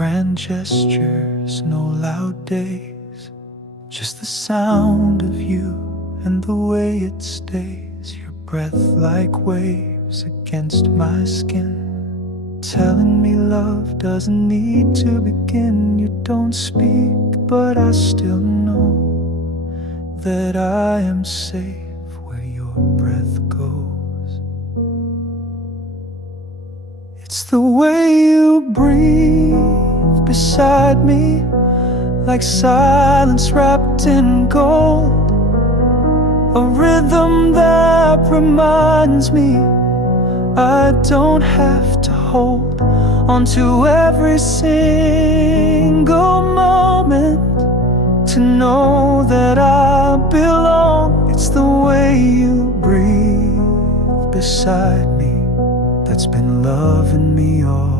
grand gestures, no loud days, just the sound of you and the way it stays. Your breath like waves against my skin, telling me love doesn't need to begin. You don't speak, but I still know that I am safe where your breath goes. It's the way you breathe beside me, like silence wrapped in gold, a rhythm that reminds me I don't have to hold onto every single moment to know that I belong. It's the way you breathe beside me that's been loving me all along.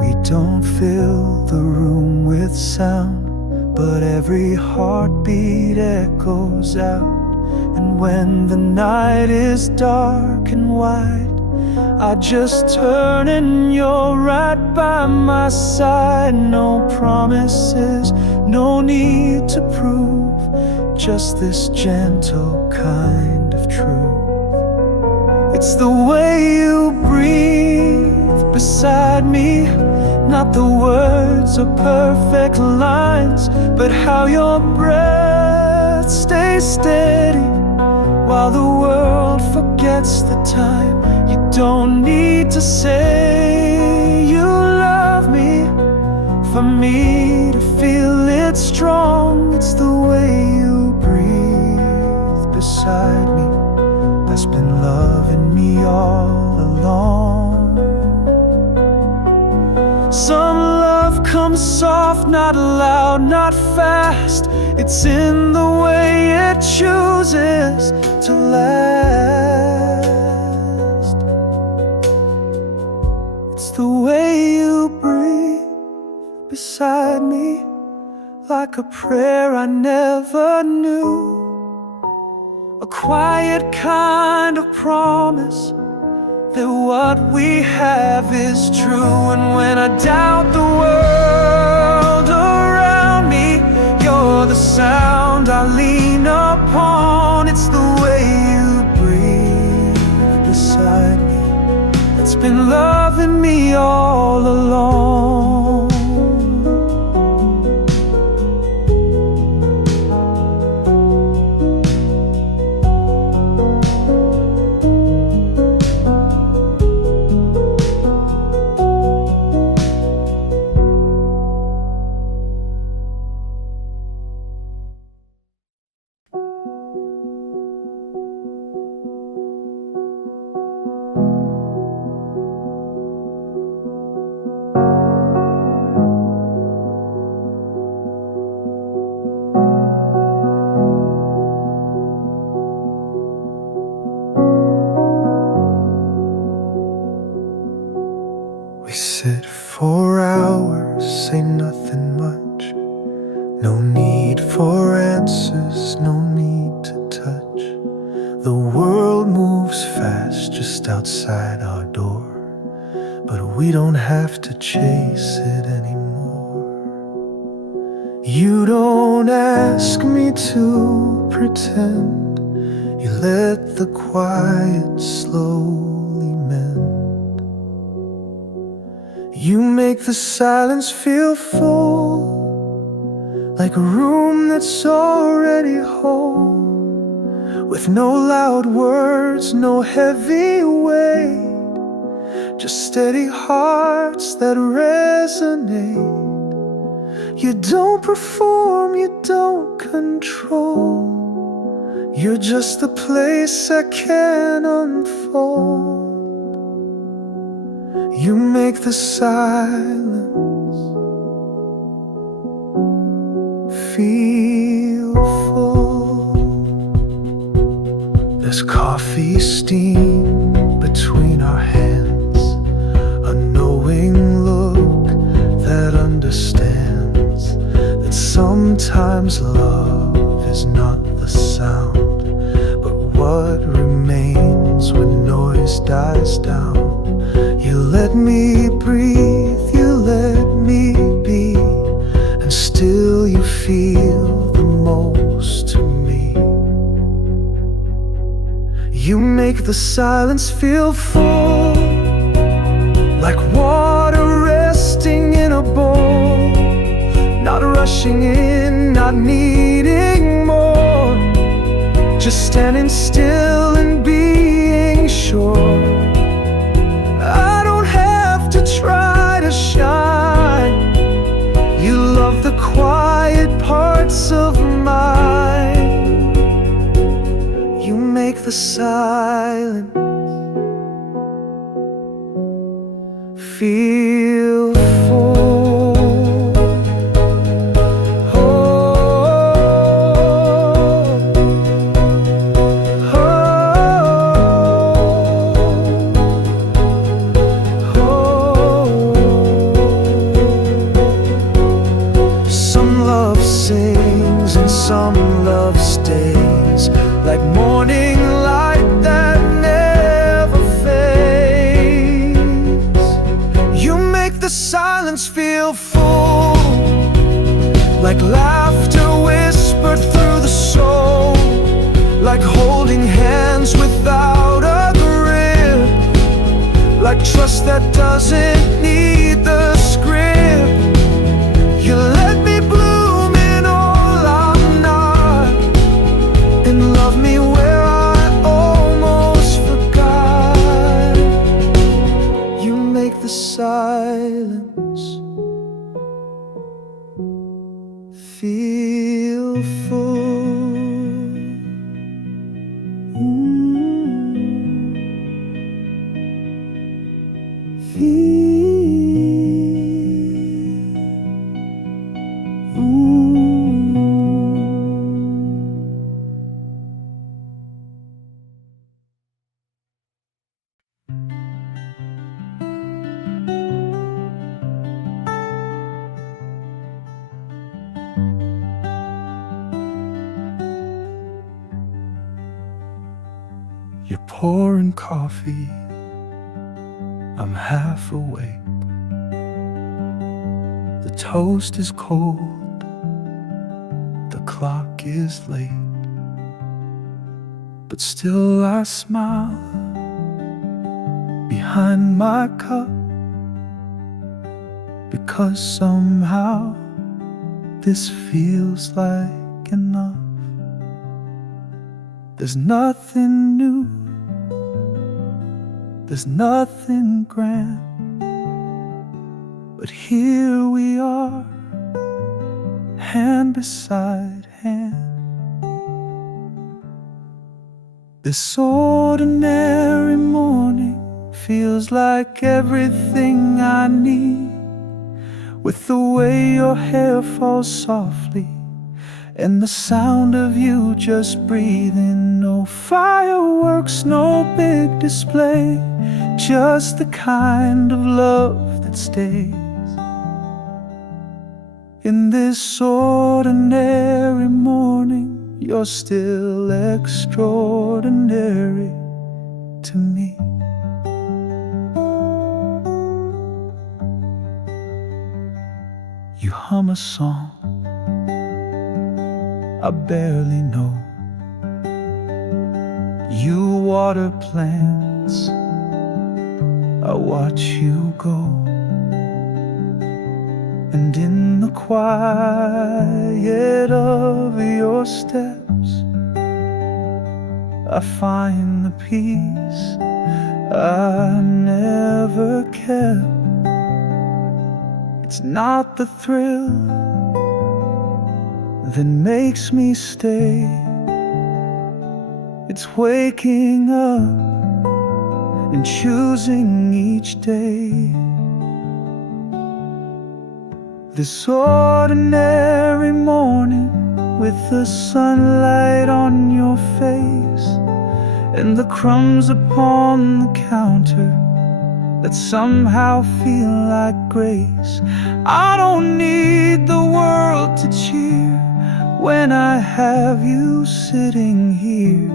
We don't fill the room with sound, but every heartbeat echoes out. And when the night is dark and wide, I just turn and you're right by my side. No promises, no need to prove, just this gentle kind of truth. It's the way you breathe beside me, not the words or perfect lines, but how your breath stays steady while the world forgets the time. You don't need to say you love me for me to feel it strong. It's the way you breathe beside me that's been loving me all along. Some love comes soft, not loud, not fast. It's in the way it chooses to last. It's the way you breathe beside me, like a prayer I never knew, a quiet kind of promise that what we have is true. And when I doubt the world around me, you're the sound I lean upon. It's the way you breathe beside me that's been loving me all along. We sit for hours, say nothing much. No need for answers, no need to touch. The world moves fast just outside our door, but we don't have to chase it anymore. You don't ask me to pretend, you let the quiet slowly mend. You make the silence feel full, like a room that's already whole, with no loud words, no heavy weight, just steady hearts that resonate. You don't perform, you don't control, you're just the place I can unfold. You make the silence feel full. There's coffee steam between our hands, a knowing look that understands that sometimes love is not the sound, but what remains You make the silence feel full, like water resting in a bowl, not rushing in, not needing more, just standing still and being sure. I don't have to try to shine. You love the quiet parts of mine. You make the silence feel full. Oh, oh, oh. Some love sings and some love stays, like morning light that never fades. You make the silence feel full, like laughter whispered through the soul, like holding hands without a grip, like trust that doesn't need the script. You let me bloom in all I'm not, and love me where I almost forgot. You make the silence feel full. You're pouring coffee, I'm half awake. The toast is cold, the clock is late, but still I smile behind my cup, because somehow this feels like enough. There's nothing new, there's nothing grand, but here we are, hand beside hand. This ordinary morning feels like everything I need, with the way your hair falls softly and the sound of you just breathing. No fireworks, no big display, just the kind of love that stays. In this ordinary morning, you're still extraordinary to me. You hum a song I barely know. You water plants, I watch you go. And in the quiet of your steps, I find the peace I never kept. It's not the thrill that makes me stay, it's waking up and choosing each day. This ordinary morning, with the sunlight on your face and the crumbs upon the counter that somehow feel like grace. I don't need the world to cheer when I have you sitting here.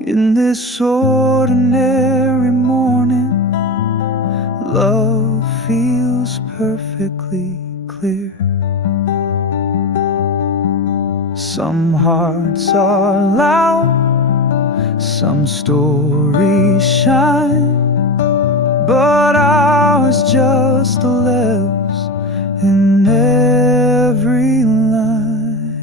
In this ordinary morning, love feels perfectly clear. Some hearts are loud, Some stories shine, but ours just lives in every line.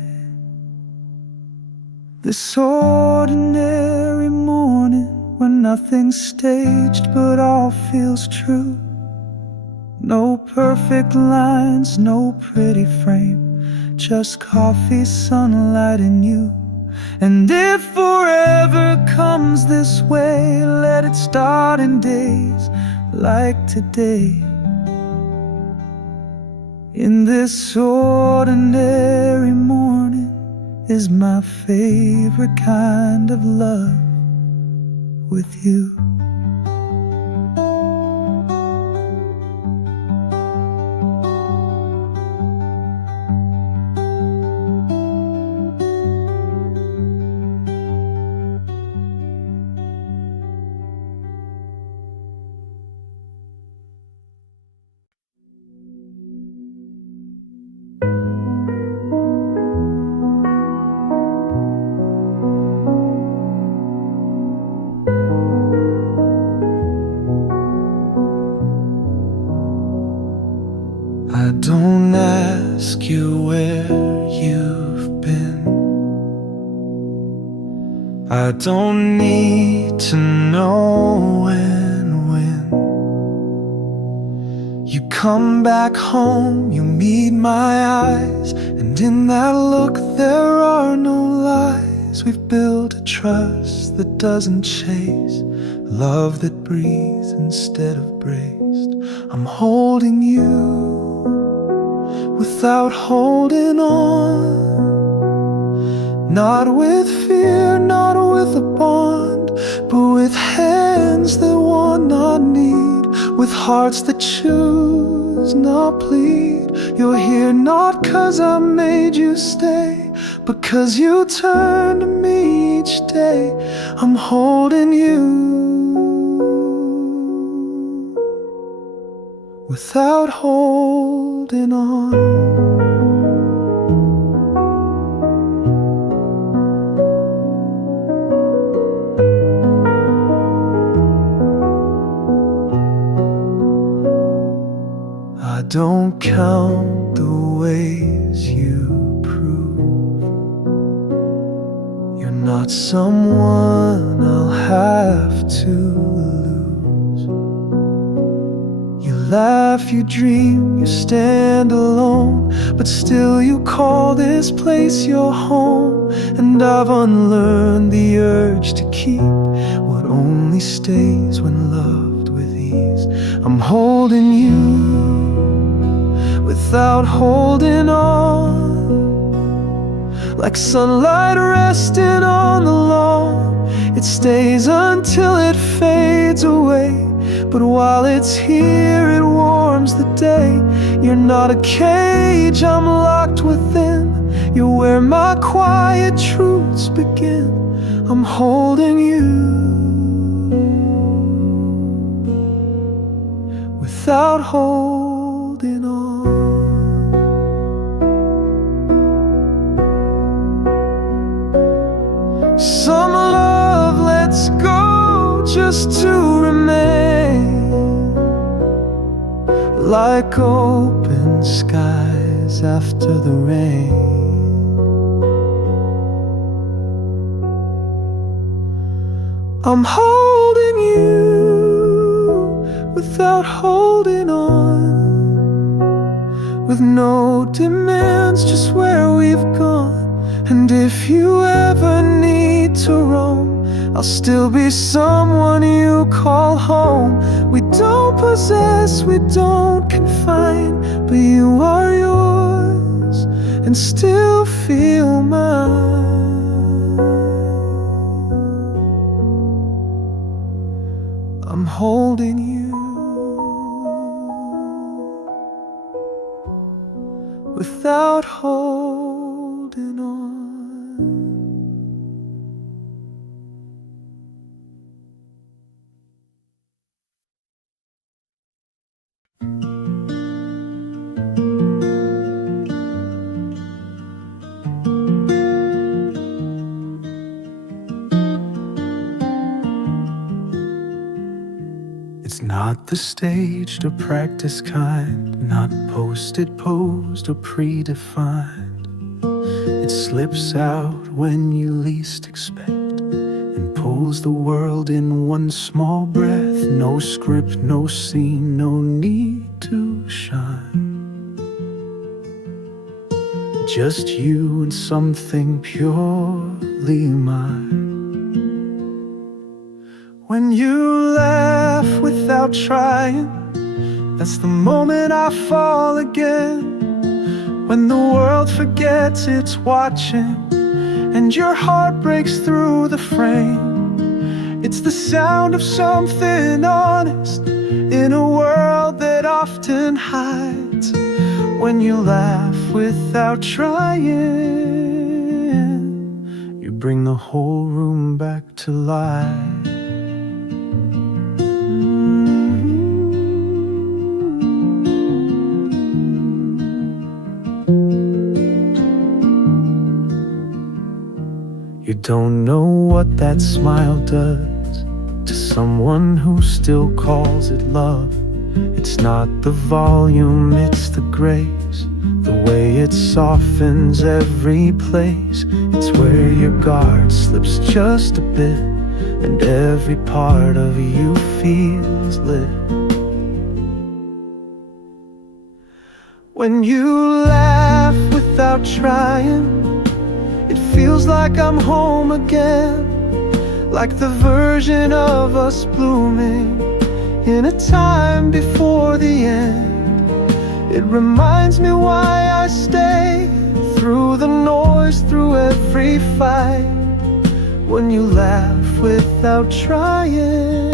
This ordinary morning, when nothing's staged but all feels true. No perfect lines, no pretty frame, just coffee, sunlight, and you. And if forever comes this way, let it start in days like today. In this ordinary morning is my favorite kind of love, with you. I don't ask you where you've been. I don't need to know when you come back home, you meet my eyes, and in that look there are no lies. We've built a trust that doesn't chase, love that breathes instead of braced. I'm holding you without holding on, not with fear, not with a bond, but with hands that want, not need, with hearts that choose, not plead. You're here not 'cause I made you stay, but 'cause you turn to me each day. I'm holding you without holding on. I don't count the ways you prove you're not someone I'll have to lose. You laugh, you dream, you stand alone, but still you call this place your home. And I've unlearned the urge to keep what only stays when loved with ease. I'm holding you without holding on, like sunlight resting on the lawn. It stays until it fades away, but while it's here it warms the day. You're not a cage I'm locked within, you're where my quiet truths begin. I'm holding you without holding on. Some love lets go just to remain, like open skies after the rain. I'm holding you without holding on, with no demands, just where we've gone. And if you ever need to roam, I'll still be someone you call home. We don't possess, we don't confine, but you are yours and still feel mine. I'm holding you without holding on. Not the staged or practiced kind, not posted, posed, or predefined. It slips out when you least expect and pulls the world in one small breath. No script, no scene, no need to shine. Just you and something purely mine. When you laugh without trying, that's the moment I fall again. When the world forgets it's watching and your heart breaks through the frame, it's the sound of something honest in a world that often hides. When you laugh without trying, you bring the whole room back to life. You don't know what that smile does to someone who still calls it love. It's not the volume, it's the grace, the way it softens every place. It's where your guard slips just a bit and every part of you feels lit. When you laugh without trying, it feels like I'm home again, like the version of us blooming in a time before the end. It reminds me why I stay through the noise, through every fight. When you laugh without trying,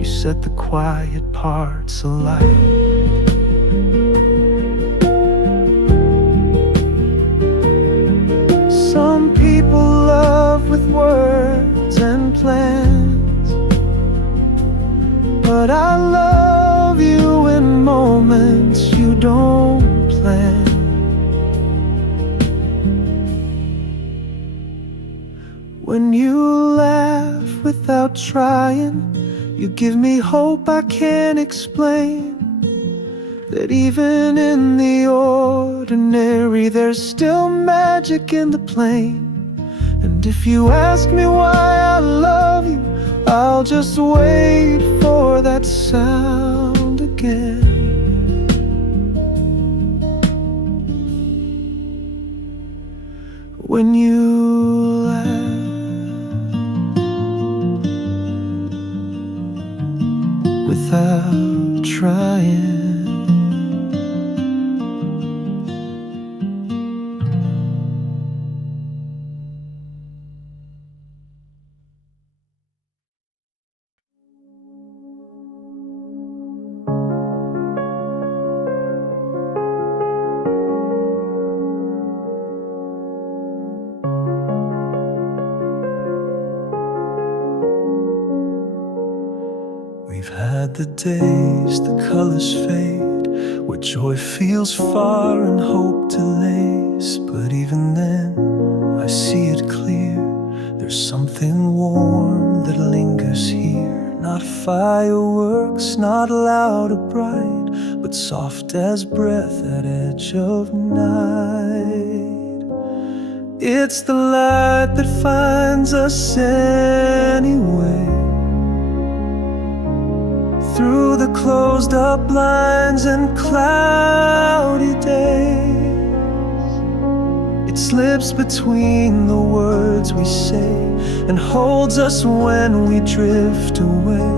you set the quiet parts alight. Some people love with words and plans, but I love you in moments you don't plan. When you laugh without trying, you give me hope I can't explain. That even in the ordinary, there's still magic in the plain. And if you ask me why I love you, I'll just wait for that sound again. When you laugh without trying. We've had the days the colors fade, where joy feels far and hope delays. But even then, I see it clear. There's something warm that lingers here. Not fireworks, not loud or bright, but soft as breath at edge of night. It's the light that finds us anyway, through the closed up blinds and cloudy days. It slips between the words we say and holds us when we drift away.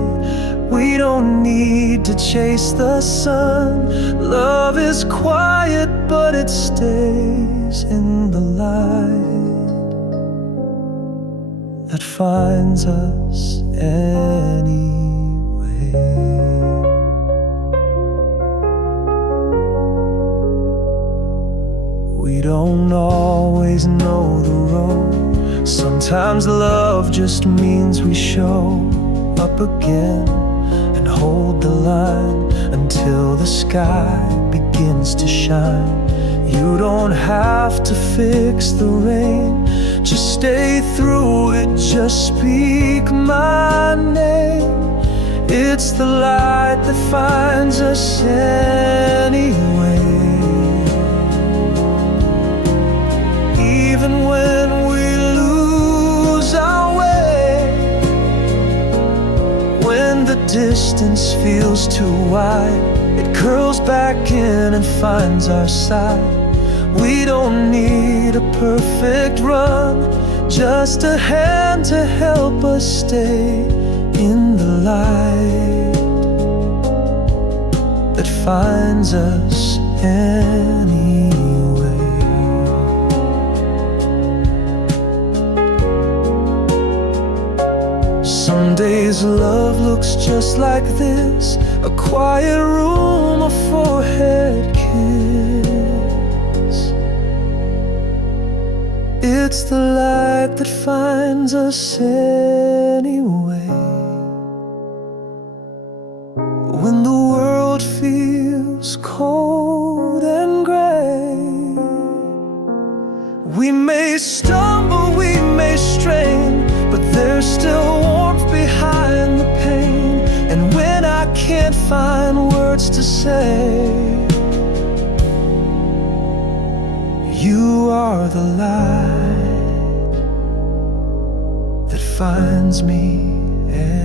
We don't need to chase the sun. Love is quiet, but it stays in the light that finds us anyway. We don't always know the road. Sometimes love just means we show up again and hold the line until the sky begins to shine. You don't have to fix the rain, just stay through it, just speak my name. It's the light that finds us anyway. Even when we lose our way, when the distance feels too wide, it curls back in and finds our side. We don't need a perfect run, just a hand to help us stay in the light that finds us anyway. Some days love looks just like this, a quiet room, a forehead kiss. It's the light that finds us anyway. When the world feels cold and gray, we may stumble, we may strain, but there's still warmth behind the pain. And when I can't find words to say, you are the light that finds me anyway.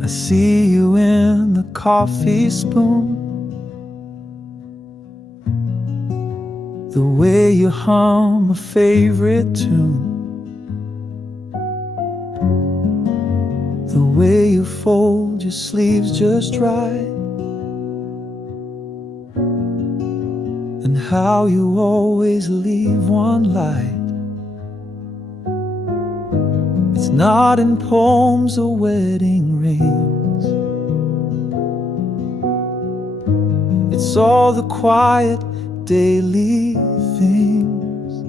I see you in the coffee spoon, the way you hum a favorite tune, the way you fold your sleeves just right, and how you always leave one light. It's not in poems or wedding rings, it's all the quiet daily things.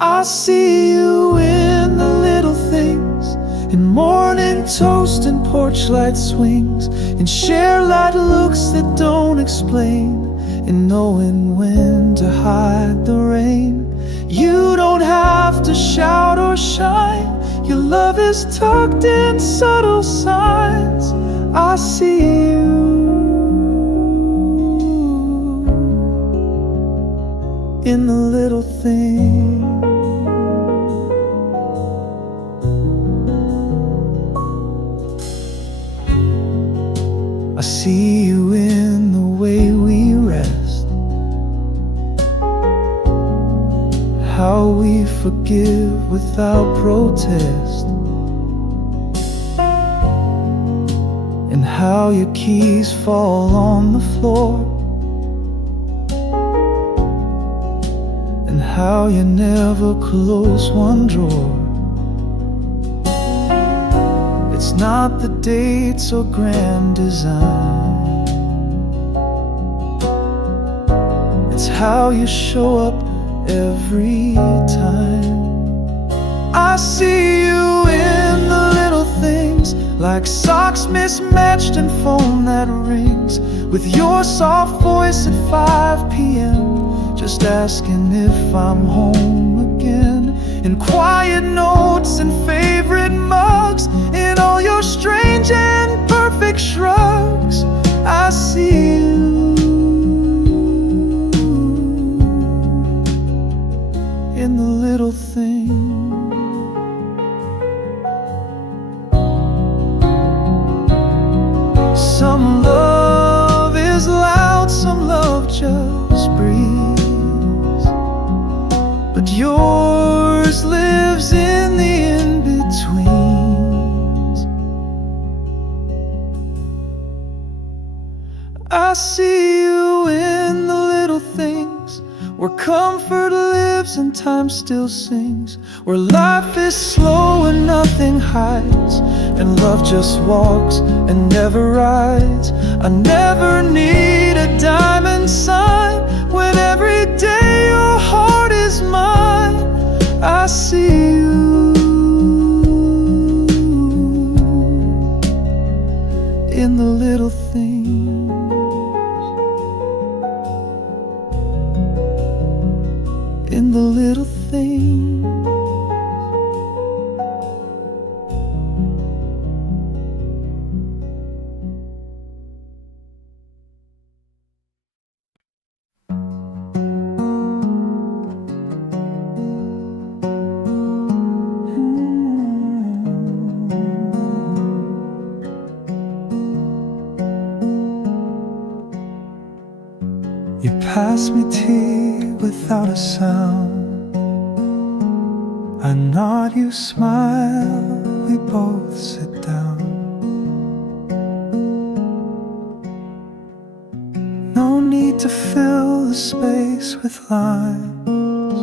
I see you in the little things, in morning toast and porch light swings, in share light looks that don't explain, in knowing when to hide the rain. You don't have to shout or shine, your love is tucked in subtle signs. I see you in the little things. I see you in the way we rest, how we forgive without protest, and how your keys fall on the floor, and how you never close one drawer. It's not the dates or grand design, it's how you show up every time. I see you in the little things, like socks mismatched and phone that rings, with your soft voice at 5 p.m. just asking if I'm home again, in quiet notes and favorite mugs, in all your strange and perfect shrugs. I see you in the little things. Some love is loud, some love just breathes, but yours lives in the in-betweens. I see you in the little things, where comfort lives and time still sings, where life is slow and nothing hides, and love just walks and never rides. I never need a diamond sign when every day your heart is mine. I see you in the little things, in the little things. You pass me tea without a sound. I nod, you smile, we both sit down. No need to fill the space with lines.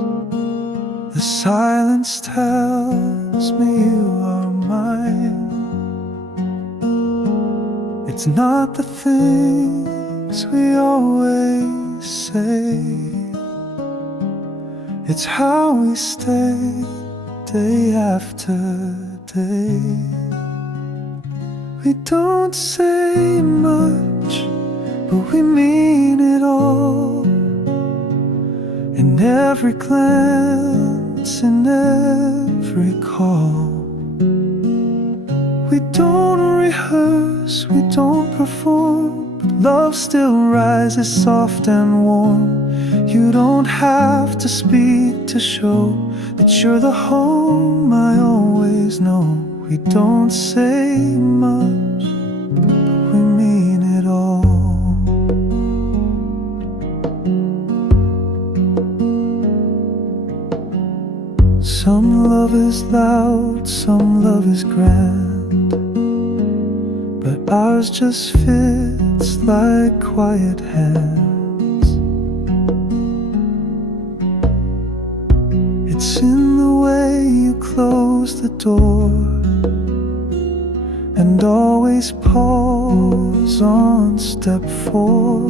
The silence tells me you are mine. It's not the things we always say, it's how we stay day after day. We don't say much, but we mean it all, in every glance, in every call. We don't rehearse, we don't perform, but love still rises soft and warm. You don't have to speak to show that you're the home I always know. We don't say much, but we mean it all. Some love is loud, some love is grand, but ours just fits like quiet hands. It's in the way you close the door and always pause on step 4.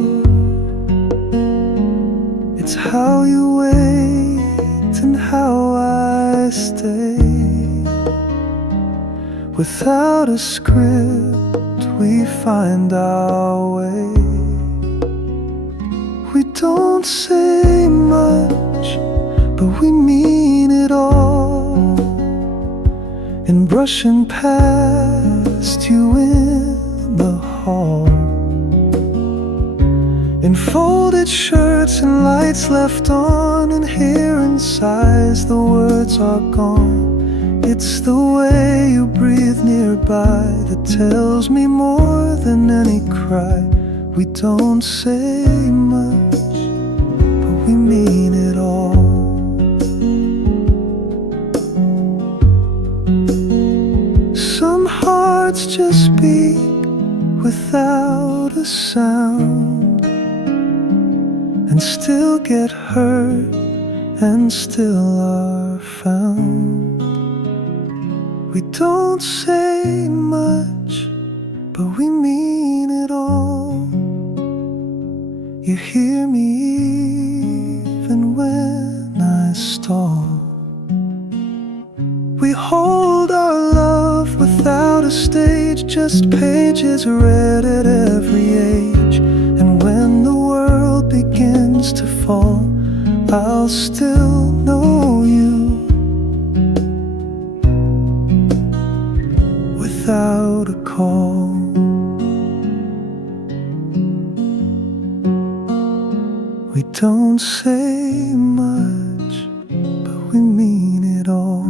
It's how you wait and how I stay. Without a script, we find our way. We don't say much, but we mean it all, in brushing past you in the hall, in folded shirts and lights left on, and here in sighs the words are gone. It's the way you breathe nearby that tells me more than any cry. We don't say much, but we mean it all. Some hearts just beat without a sound, and still get hurt and still are found. We don't say much, but we mean it all. You hear me even when I stall. We hold our love without a stage, just pages read at every age. And when the world begins to fall, I'll still know you without a call. We don't say much, but we mean it all.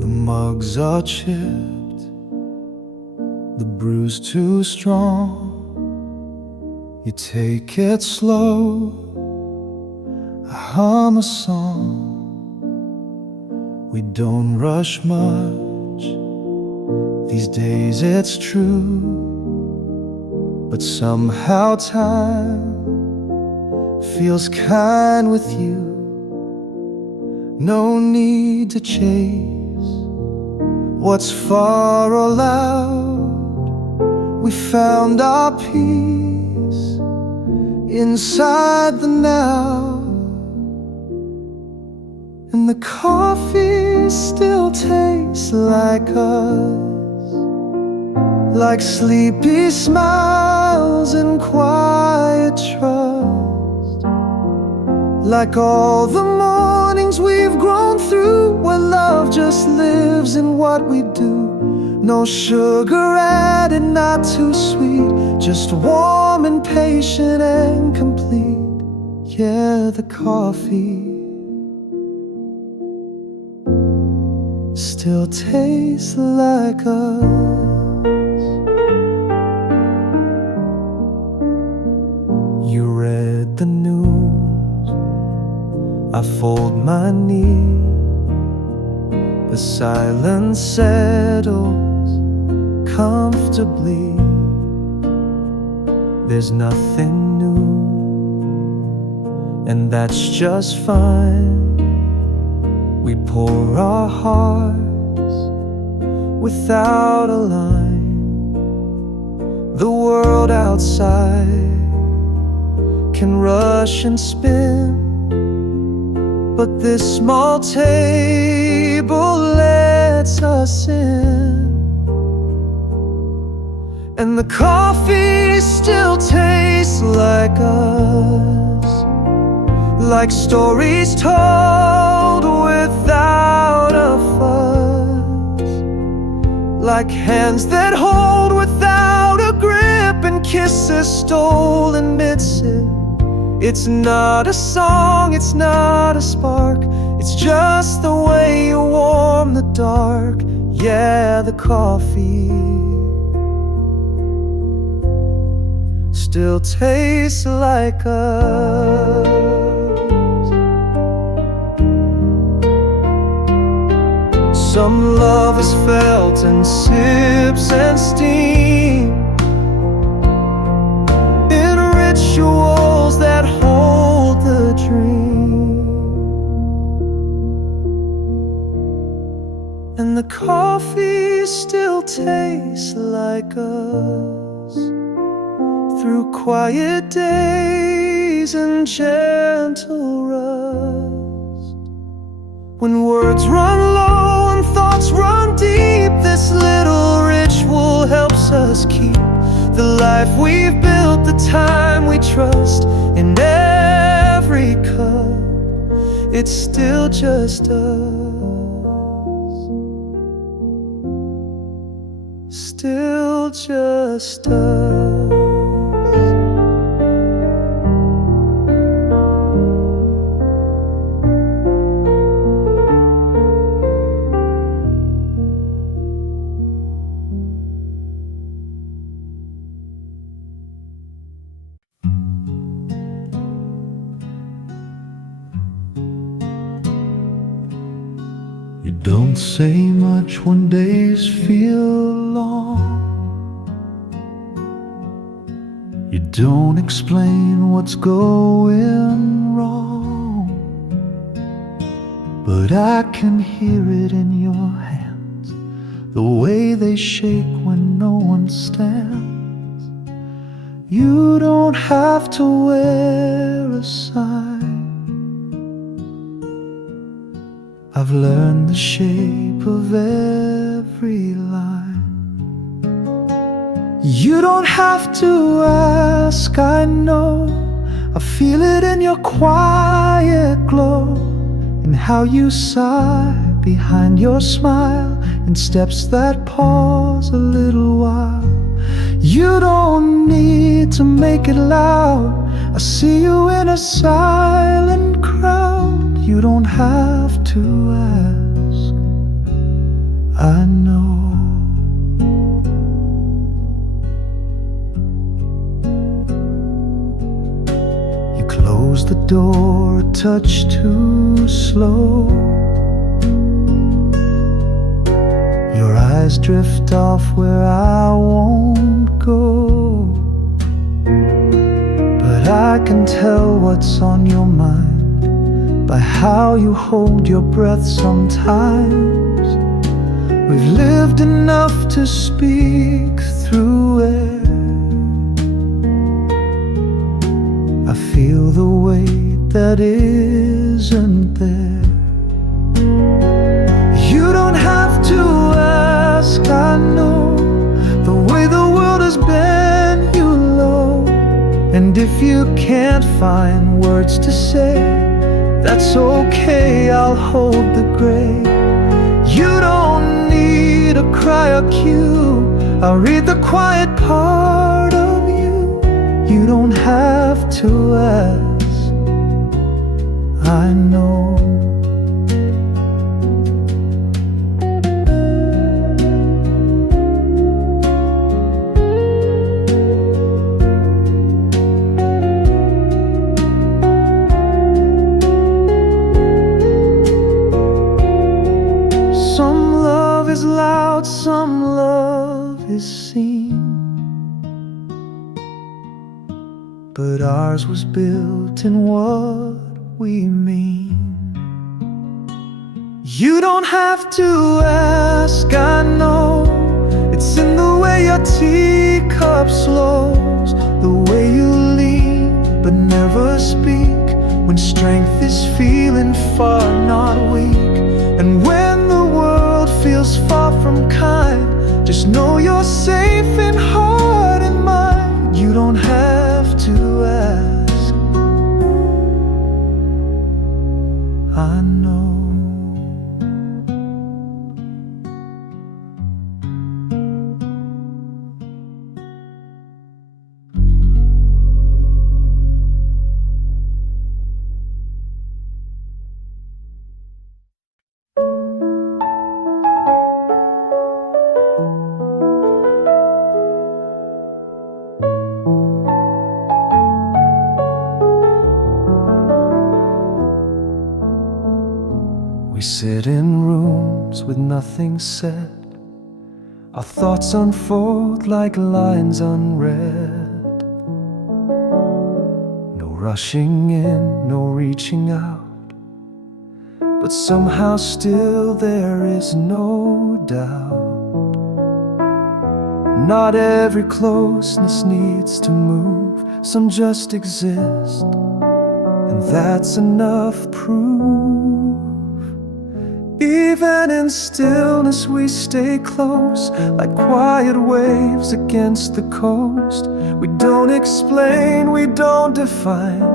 The mugs are chipped, the bruise too strong. You take it slow, I hum a song. We don't rush much these days, it's true, but somehow time feels kind with you. No need to chase what's far or loud. We found our peace inside the now, and the coffee still tastes like us, like sleepy smiles and quiet trust, like all the mornings we've grown through, where love just lives in what we do. No sugar added, not too sweet, just warm and patient and complete. Yeah, the coffee still tastes like us. You read the news, I fold my knee. The silence settles comfortably. There's nothing new, and that's just fine. We pour our hearts without a line. The world outside can rush and spin, but this small table lets us in. And the coffee still tastes like us, like stories told without a fuss, like hands that hold without a grip, and kisses stolen mid-sip. It's not a song, it's not a spark, it's just the way you warm the dark. Yeah, the coffee still tastes like us. Some love is felt in sips and steam, in rituals that hold the dream. And the coffee still tastes like us, through quiet days and gentle rust. When words run low and thoughts run deep, this little ritual helps us keep the life we've built, the time we trust. In every cup, it's still just us, still just us. You don't say much when days feel long. You don't explain what's going wrong, but I can hear it in your hands, the way they shake when no one stands. You don't have to wear a sign. I've learned the shape of every line. You don't have to ask, I know. I feel it in your quiet glow, in how you sigh behind your smile, in steps that pause a little while. You don't need to make it loud. I see you in a silent crowd. You don't have to ask, I know. door a touch too slow. Your eyes drift off where I won't go, but I can tell what's on your mind by how you hold your breath sometimes. We've lived enough to speak through it. I feel the weight that isn't there. You don't have to ask, I know the way the world has bent you low. And if you can't find words to say, that's okay, I'll hold the gray. You don't need a cry or cue, I'll read the quiet part of you. You don't have to ask, I know. Some love is loud, some love is seen, but ours was built in what we mean. You don't have to ask, I know it's in the way your teacup slows, the way you lean but never speak, when strength is feeling far, not weak. And when the world feels far from kind, just know you're safe in heart and mind. You don't have to ask, I know. We sit in rooms with nothing said, our thoughts unfold like lines unread. No rushing in, no reaching out, but somehow still there is no doubt. Not every closeness needs to move, some just exist, and that's enough proof. Even in stillness we stay close, like quiet waves against the coast. We don't explain, we don't define,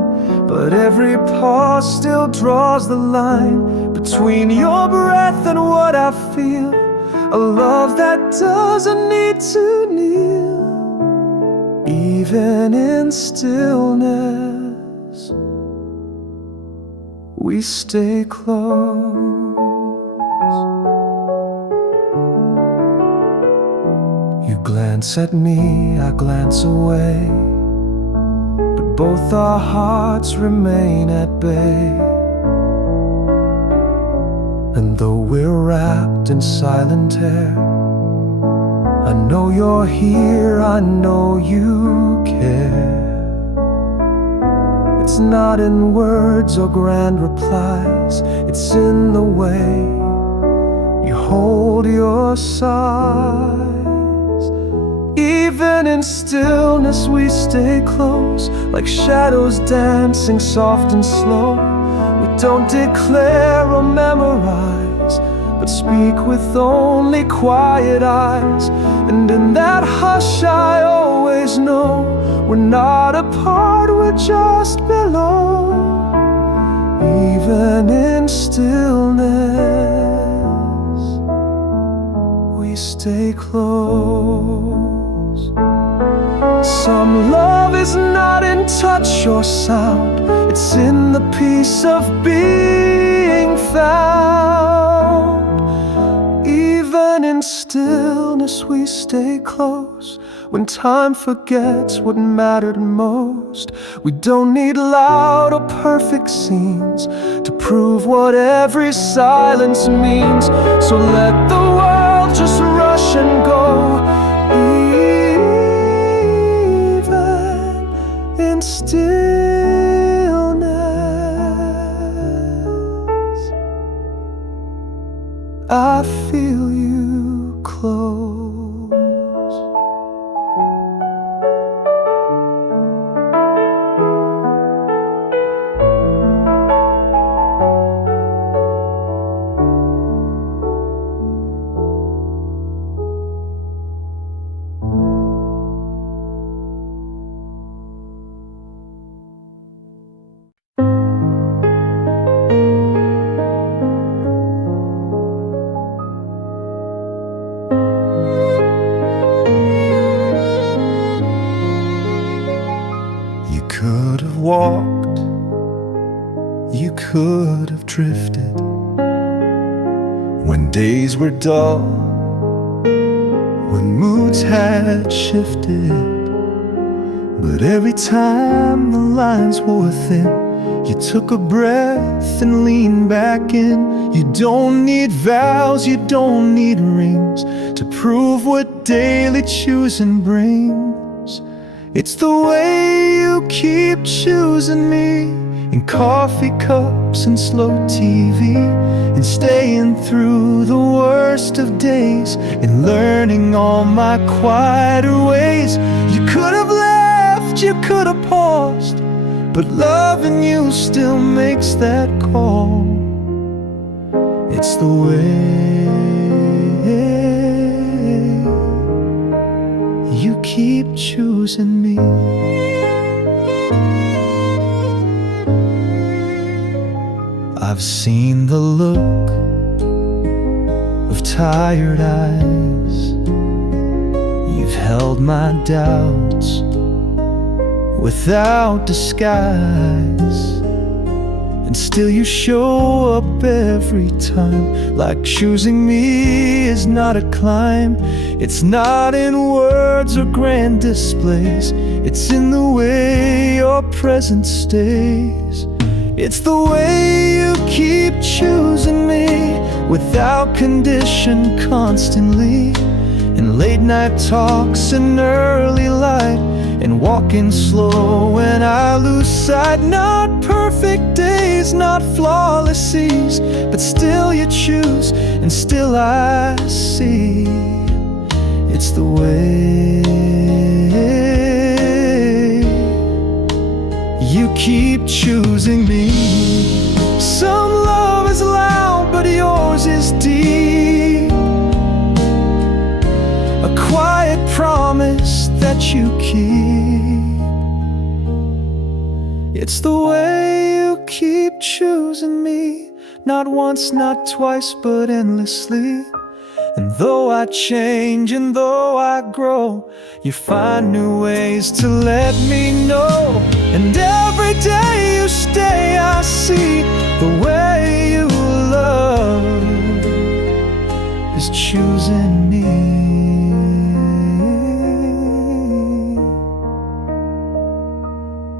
but every pause still draws the line between your breath and what I feel. A love that doesn't need to kneel. Even in stillness we stay close. You glance at me, I glance away, but both our hearts remain at bay. And though we're wrapped in silent air, I know you're here, I know you care. It's not in words or grand replies, it's in the way you hold your sighs. Even in stillness we stay close, like shadows dancing soft and slow. We don't declare or memorize, but speak with only quiet eyes. And in that hush I always know we're not apart, we're just below. Even in stillness we stay close. Some love is not in touch or sound, it's in the peace of being found. Even in In stillness we stay close, when time forgets what mattered most. We don't need loud or perfect scenes to prove what every silence means. So let the world just rush and go, even in stillness. I feel you close. You could have walked, you could have drifted when days were dull, when moods had shifted. But every time the lines wore thin, you took a breath and leaned back in. You don't need vows, you don't need rings to prove what daily choosing brings. It's the way you keep choosing me, in coffee cups and slow TV, and staying through the worst of days, and learning all my quieter ways. You could have left, you could have paused, but loving you still makes that call. It's the way you keep choosing me. I've seen the look of tired eyes. You've held my doubts without disguise, and still you show up every time, like choosing me is not a climb. It's not in words or grand displays, it's in the way your presence stays. It's the way you keep choosing me, without condition, constantly, in late night talks and early light, and walking slow when I lose sight. Not perfect days, not flawless seas, but still you choose, and still I see. It's the way you keep choosing me. Some love is loud, but yours is deep, a quiet promise that you keep. It's the way you keep choosing me, not once, not twice, but endlessly. And though I change and though I grow, you find new ways to let me know. And every day you stay, I see the way you love is choosing me.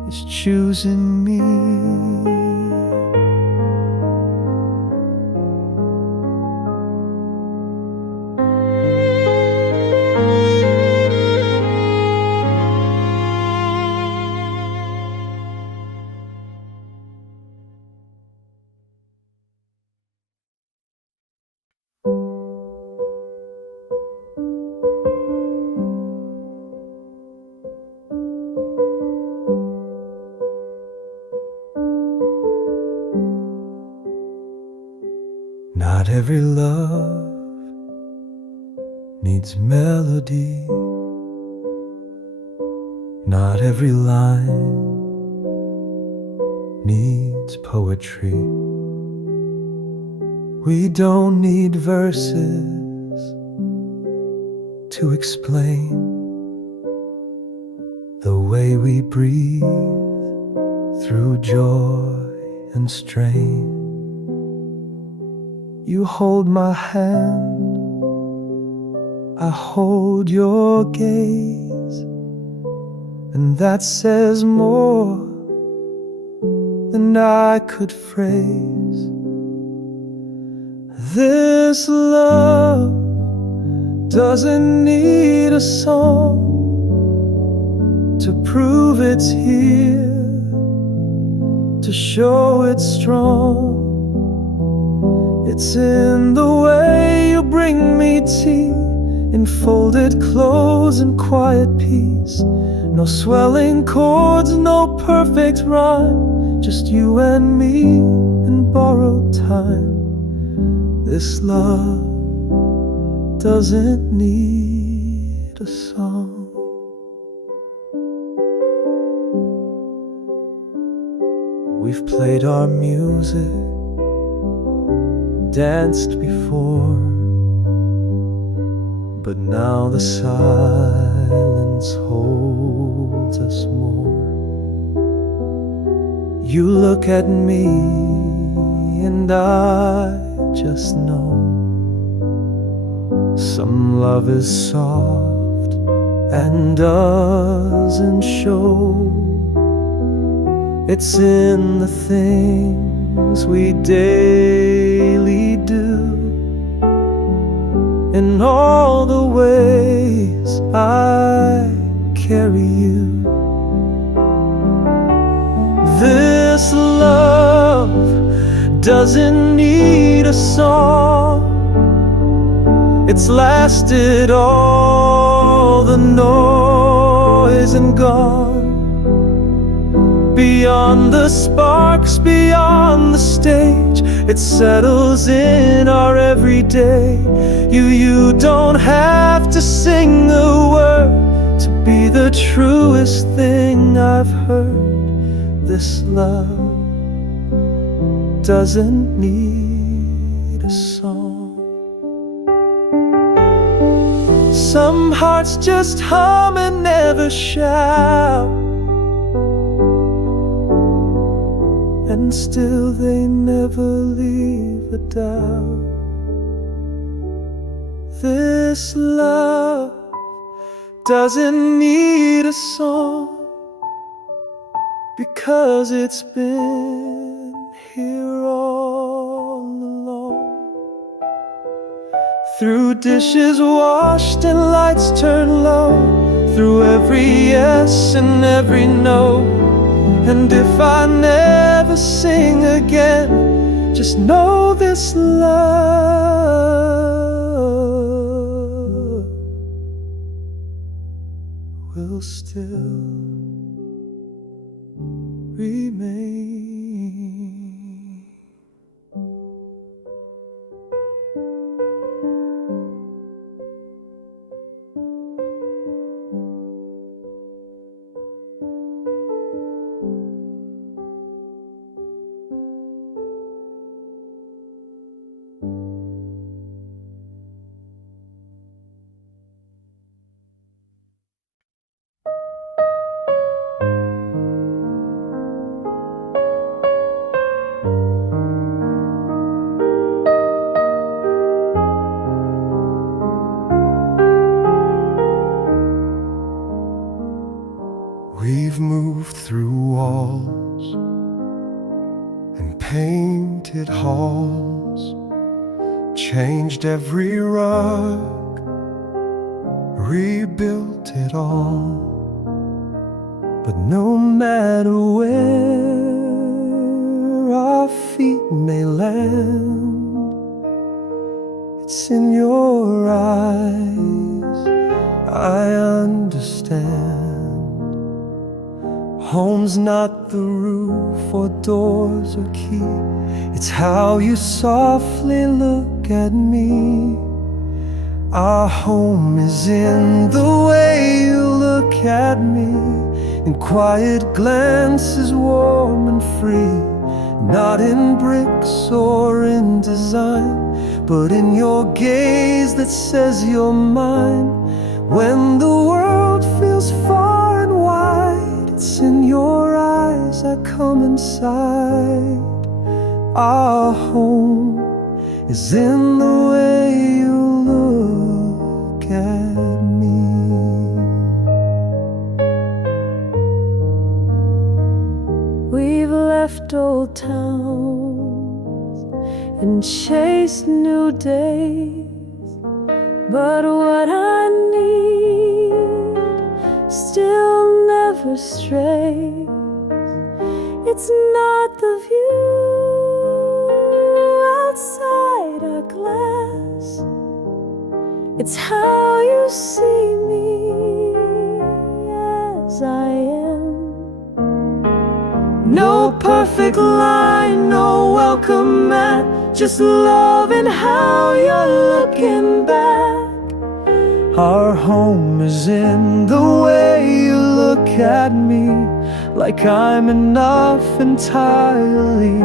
Is choosing me. Not every love needs melody, not every line needs poetry. We don't need verses to explain the way we breathe through joy and strain. You hold my hand I hold your gaze, and that says more than I could phrase. This love doesn't need a song to prove it's here, to show it's strong. It's in the way you bring me tea, in folded clothes and quiet peace. No swelling chords, no perfect rhyme, just you and me in borrowed time. This love doesn't need a song. We've played our music, danced before, but now the silence holds us more. You look at me and I just know some love is soft and doesn't show. It's in the things we daily do, in all the ways I carry you. This love doesn't need a song. It's lasted all the noise and gone. Beyond the sparks, beyond the stage, it settles in our everyday. You don't have to sing a word to be the truest thing I've heard. This love doesn't need a song. Some hearts just hum and never shout, and still they never leave a doubt. This love doesn't need a song, because it's been here all along. Through dishes washed and lights turned low, through every yes and every no. And if I never sing again, just know this love will still remain. We've moved through walls and painted halls, changed every rug, rebuilt it all. But no matter where our feet may land, it's in your eyes I understand. Home's not the roof or doors or key, it's how you softly look at me. Our home is in the way you look at me, in quiet glances warm and free. Not in bricks or in design, but in your gaze that says you're mine. When the world feels far and wide, it's in your eyes I come inside. Our home is in the way you look at but what I need still never strays. It's not the view outside our glass, it's how you see me as I am. No perfect line, no welcome mat, just love and how you're looking back. Our home is in the way you look at me, like I'm enough entirely.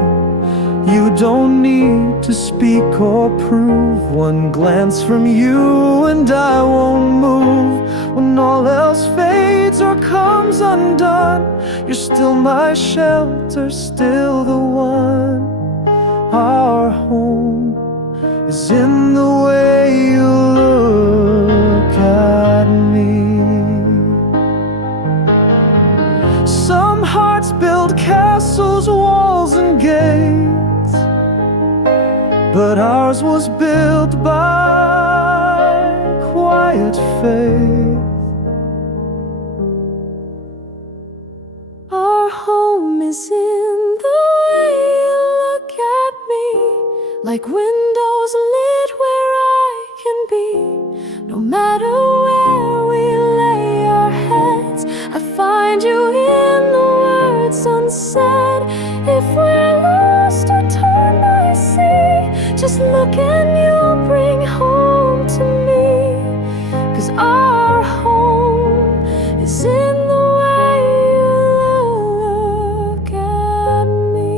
You don't need to speak or prove. One glance from you and I won't move. When all else fades or comes undone, you're still my shelter, still the one. Our home is in the way you look at me. Some hearts build castles, walls and gates, but ours was built by quiet faith. Our home is in the way you look at me, like windows lit where I can be. No matter where we lay our heads, I find you in the words unsaid. If we're lost or torn by sea, just look and you'll bring home to me. 'Cause our home is in the way you look at me.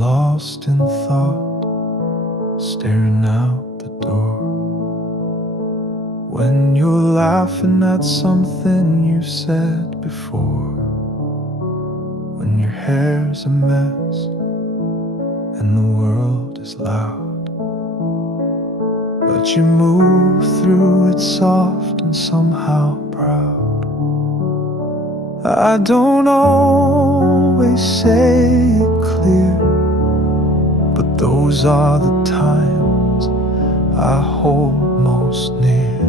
Lost in thought, staring out the door. When you're laughing at something you said before. When your hair's a mess and the world is loud, but you move through it soft and somehow proud. I don't always say it clear, but those are the times I hold most near.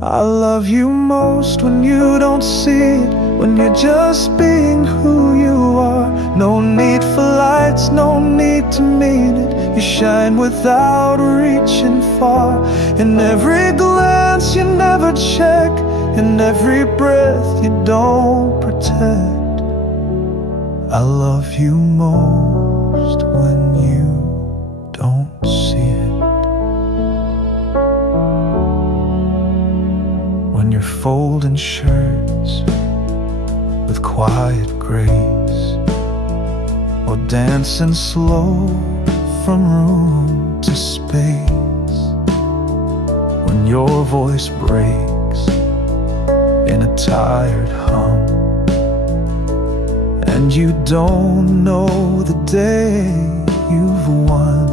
I love you most when you don't see it, when you're just being who you are. No need for lights, no need to mean it. You shine without reaching far. In every glance you never check, in every breath you don't protect. I love you most when you don't see it. When you're folding shirts with quiet grace, or dancing slow from room to space. When your voice breaks in a tired hum, and you don't know the day you've won.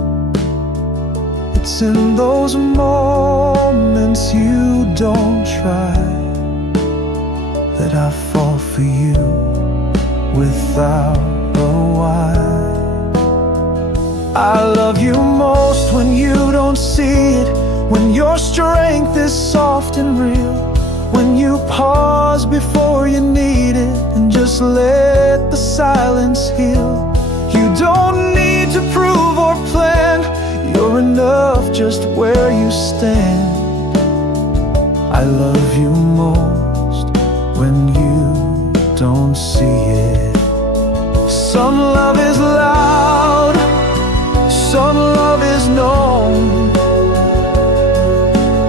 It's in those moments you don't try that I fall for you without a why. I love you most when you don't see it, when your strength is soft and real. When you pause before you need it and just let the silence heal. You don't need to prove or plan, you're enough just where you stand. I love you most when you don't see it. Some love is loud, some love is known,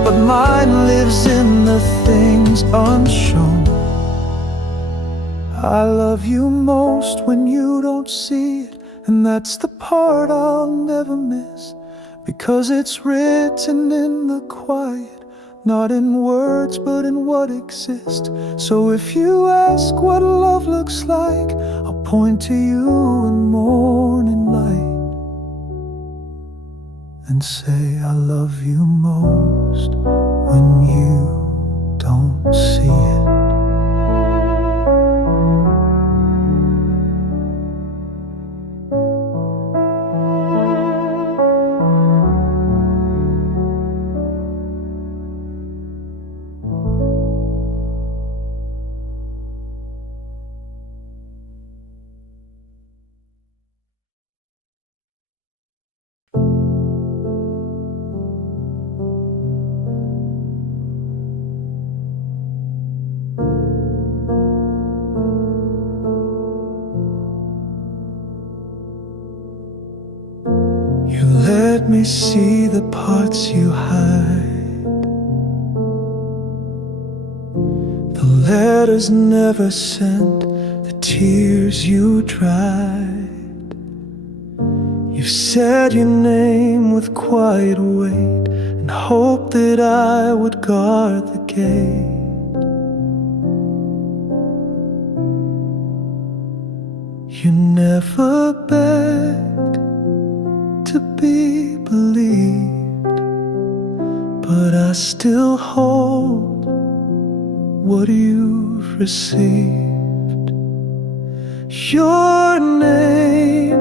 but mine lives in the things unshown. I love you most when you don't see it, and that's the part I'll never miss. because it's written in the quiet, not in words but in what exists. So if you ask what love looks like, I'll point to you in morning light and say I love you most when you don't see it. You let me see the parts you hide, the letters never sent, the tears you dried. You've said your name with quiet weight and hoped that I would guard the gate. You never begged to be believed, but I still hold what you've received. Your name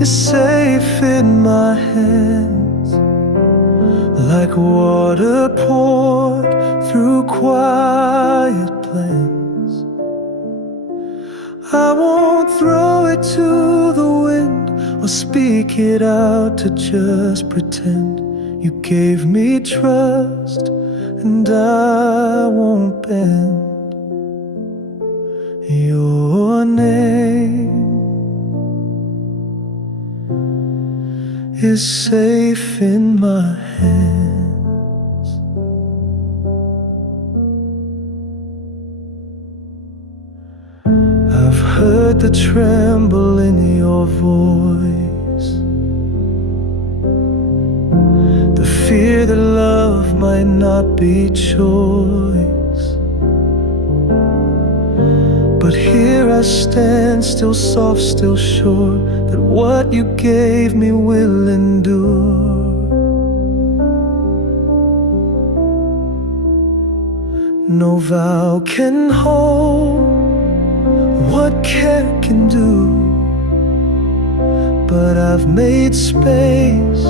is safe in my hands, like water poured through quiet plans. I won't throw it to the wind or speak it out to just pretend. You gave me trust and I won't bend. Your name is safe in my hands. I've heard the tremble in your voice, the fear that love might not be choice. But here I stand, still soft, still sure that what you gave me will endure. No vow can hold what care can do, but I've made space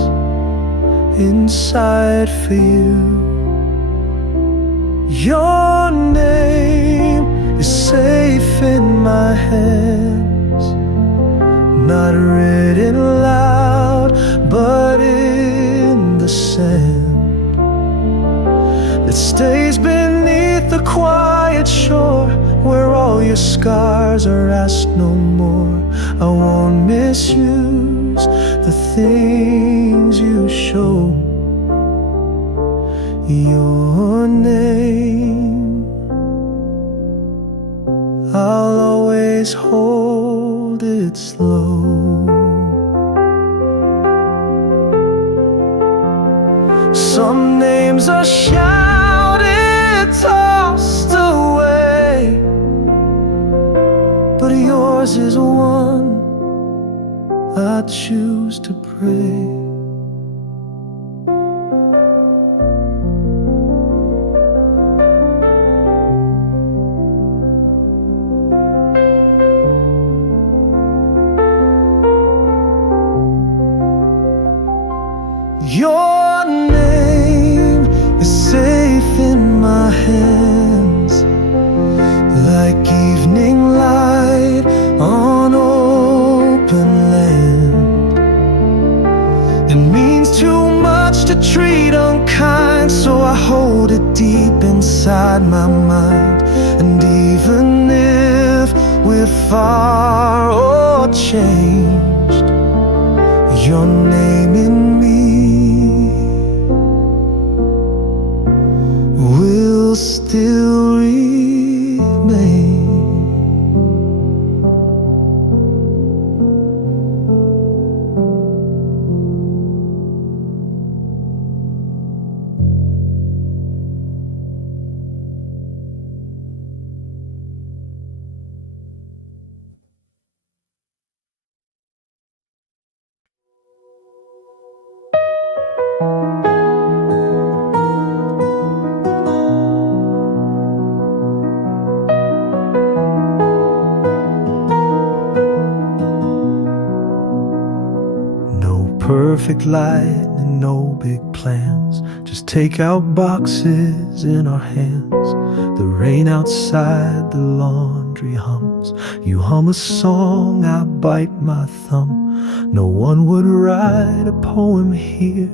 inside for you. Your name is safe in my hands, not written loud, but in the sand that stays beneath the quiet shore, where all your scars are asked no more. I won't misuse the things you show. Your name, I'll always hold it slow. Some names are shouted, tossed away, but yours is one I choose to pray. Your name is safe in my hands, like evening light on open land. It means too much to treat unkind, so I hold it deep inside my mind. And even if we're far or changed, your name in me will still remain. perfect light and no big plans. Just take out boxes in our hands. The rain outside, the laundry hums. You hum a song, I bite my thumb. No one would write a poem here,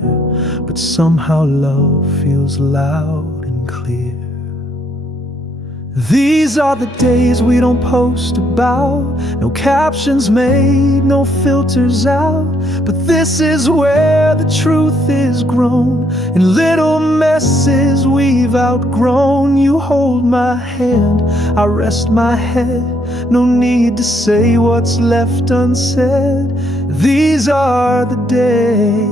but somehow love feels loud and clear. These are the days we don't post about. No captions made, no filters out. But this is where the truth is grown. In little messes we've outgrown. You hold my hand, I rest my head. No need to say what's left unsaid. These are the days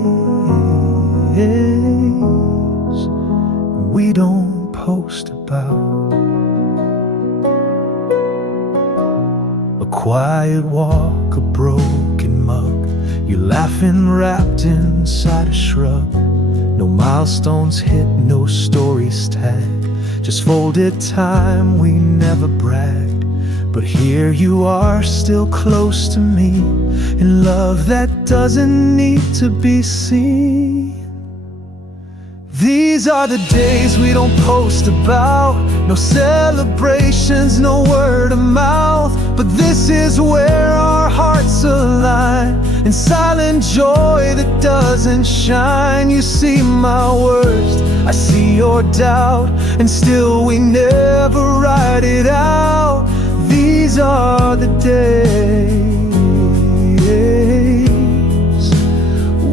we don't post about. A quiet walk, a broken mug. You laughing wrapped inside a shrug. No milestones hit, no stories tagged. Just folded time, we never bragged. But here you are, still close to me, in love that doesn't need to be seen. These are the days we don't post about. No celebrations, no word of mouth. But this is where our hearts align, in silent joy that doesn't shine. You see my worst, I see your doubt, and still we never write it out. These are the days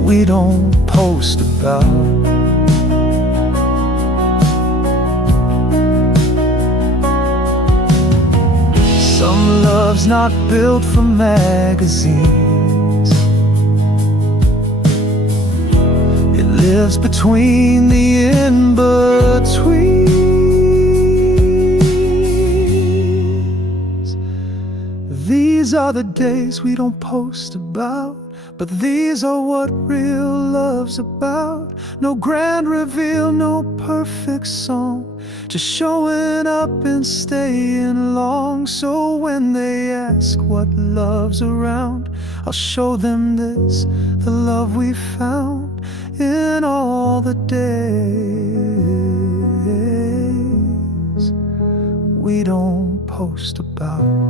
we don't post about. Some love's not built for magazines. It lives between the in-betweens. These are the days we don't post about. But these are what real love's about. No grand reveal, no perfect song, just showing up and staying long. So when they ask what love's around, I'll show them this, the love we found in all the days we don't post about.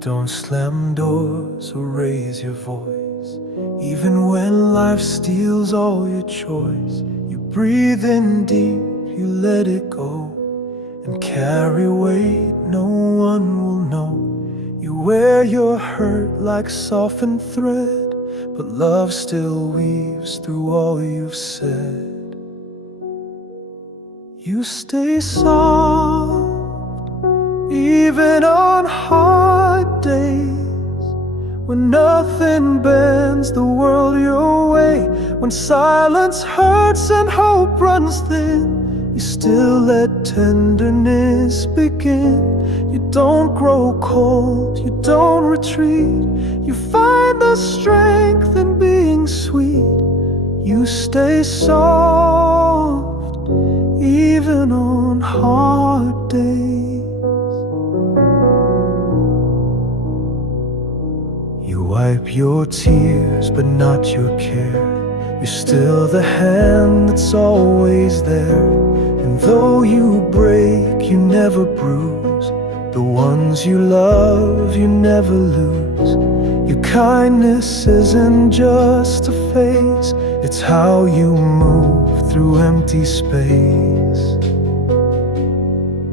Don't slam doors or raise your voice, even when life steals all your choice. You breathe in deep, you let it go, and carry weight no one will know. You wear your hurt like softened thread, but love still weaves through all you've said. You stay soft even on hard days, when nothing bends the world your way. When silence hurts and hope runs thin, you still let tenderness begin. You don't grow cold, you don't retreat. You find the strength in being sweet. You stay soft even on hard days. You wipe your tears, but not your care. You're still the hand that's always there. And though you break, you never bruise. The ones you love, you never lose. Your kindness isn't just a phase, it's how you move through empty space.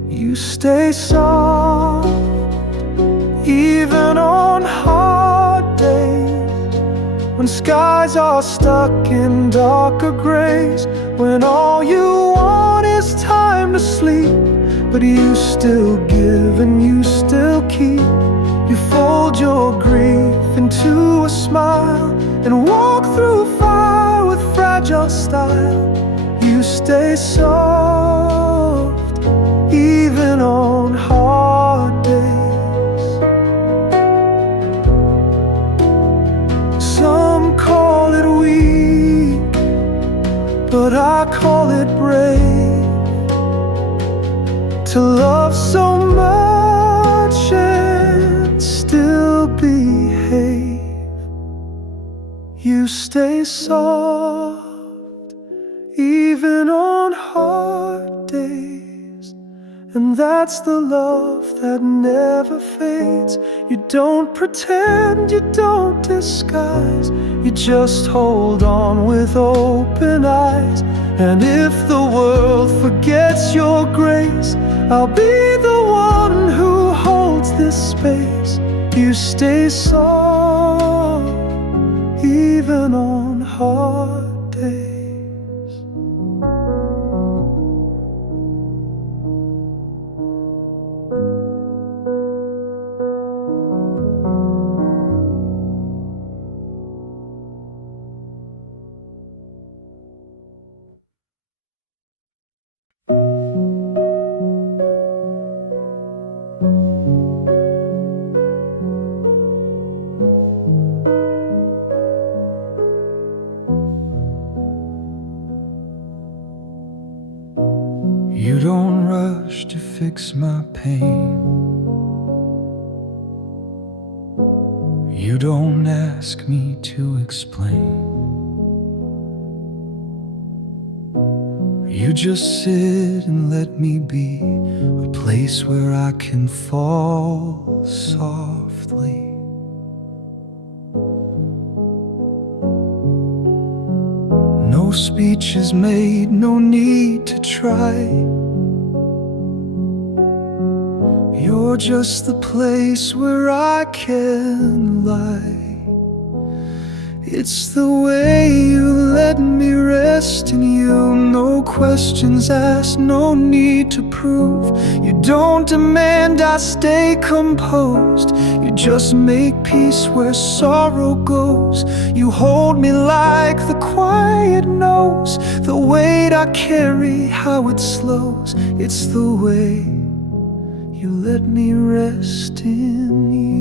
You stay soft, even on hard days, when skies are stuck in darker grays, when all you want is time to sleep, but you still give and you still keep. You fold your grief into a smile and walk through fire with fragile style. You stay soft, even on soft, even on hard days. And that's the love that never fades. You don't pretend, you don't disguise, you just hold on with open eyes. And if the world forgets your grace, I'll be the one who holds this space. You stay soft, even on hard days. You don't rush to fix my pain. You don't ask me to explain. You just sit and let me be, a place where I can fall softly. No speech is made, no need to try. You're just the place where I can lie. It's the way you let me rest in you. No questions asked, no need to prove. You don't demand I stay composed. You just make peace where sorrow goes. You hold me like the quiet knows the weight I carry, how it slows. It's the way you let me rest in you.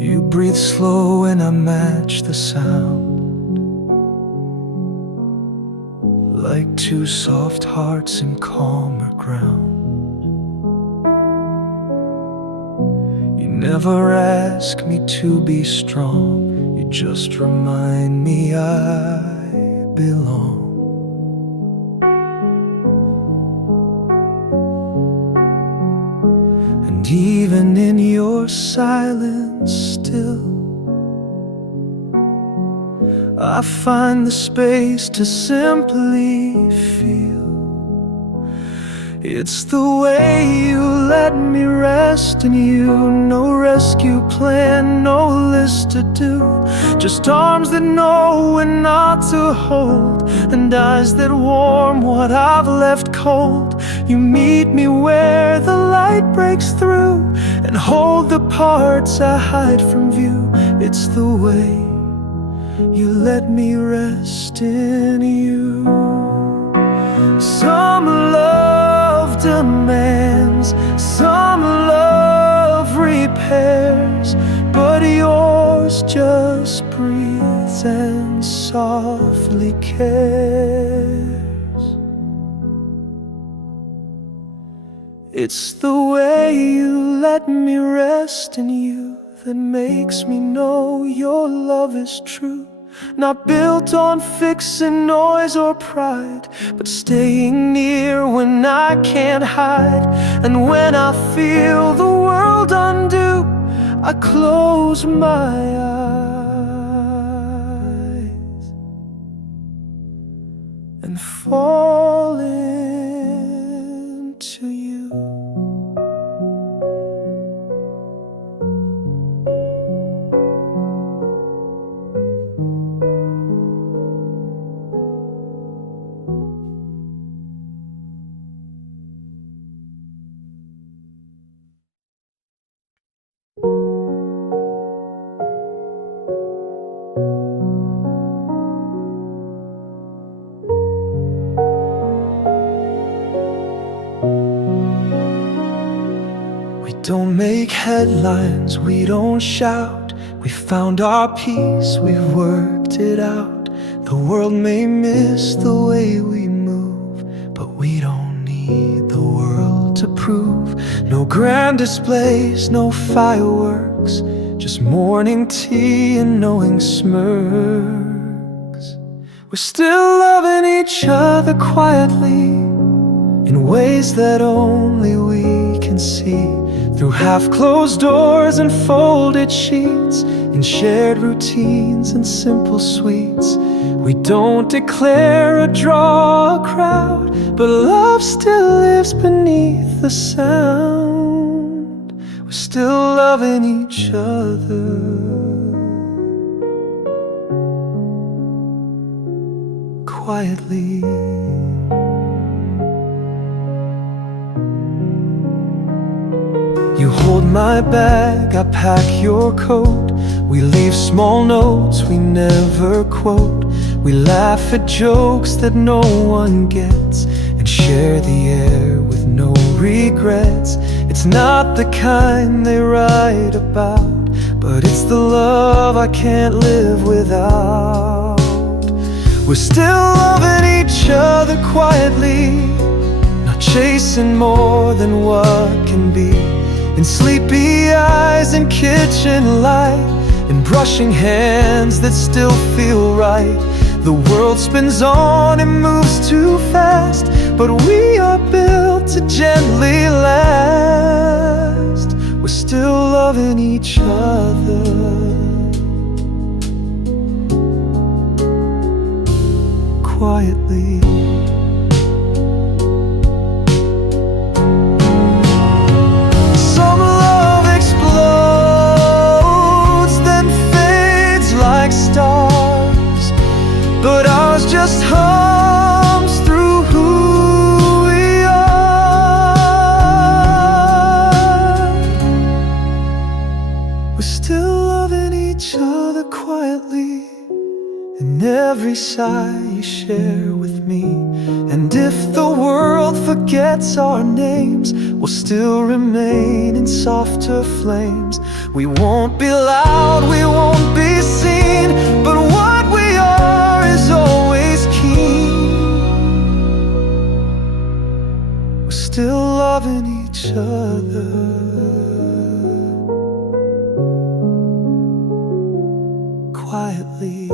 You breathe slow and I match the sound, like two soft hearts in calmer ground. You never ask me to be strong, you just remind me I belong. And even in your silence still, I find the space to simply feel. It's the way you let me rest in you. No rescue plan, no list to do, just arms that know when not to hold, and eyes that warm what I've left cold. You meet me where the light breaks through, and hold the parts I hide from view. It's the way you let me rest in you. Some love demands, some love repairs, but yours just breathes and softly cares. It's the way you let me rest in you that makes me know your love is true. Not built on fixing noise or pride, but staying near when I can't hide. And when I feel the world undo, I close my eyes and fall into you. Don't make headlines, we don't shout. We found our peace, we've worked it out. The The world may miss the way we move, but we don't need the world to prove. No grand displays, no fireworks, just morning tea and knowing smirks. We're still loving each other quietly, in ways that only we can see. Through half-closed doors and folded sheets, in shared routines and simple sweets. We don't declare or draw a crowd, but love still lives beneath the sound. We're still loving each other quietly. You hold my bag, I pack your coat. We leave small notes we never quote. We laugh at jokes that no one gets, and share the air with no regrets. It's not the kind they write about, but it's the love I can't live without. We're still loving each other quietly, not chasing more than what can be. In sleepy eyes and kitchen light, in brushing hands that still feel right. The world spins on and moves too fast, but we are built to gently last. We're still loving each other quietly. Stars, but ours just hums through who we are. We're still loving each other quietly, in every sigh you share with me. And if the world forgets our names, we'll still remain in softer flames. We won't be loud, we won't be seen, but what we are is always keen. We're still loving each other quietly.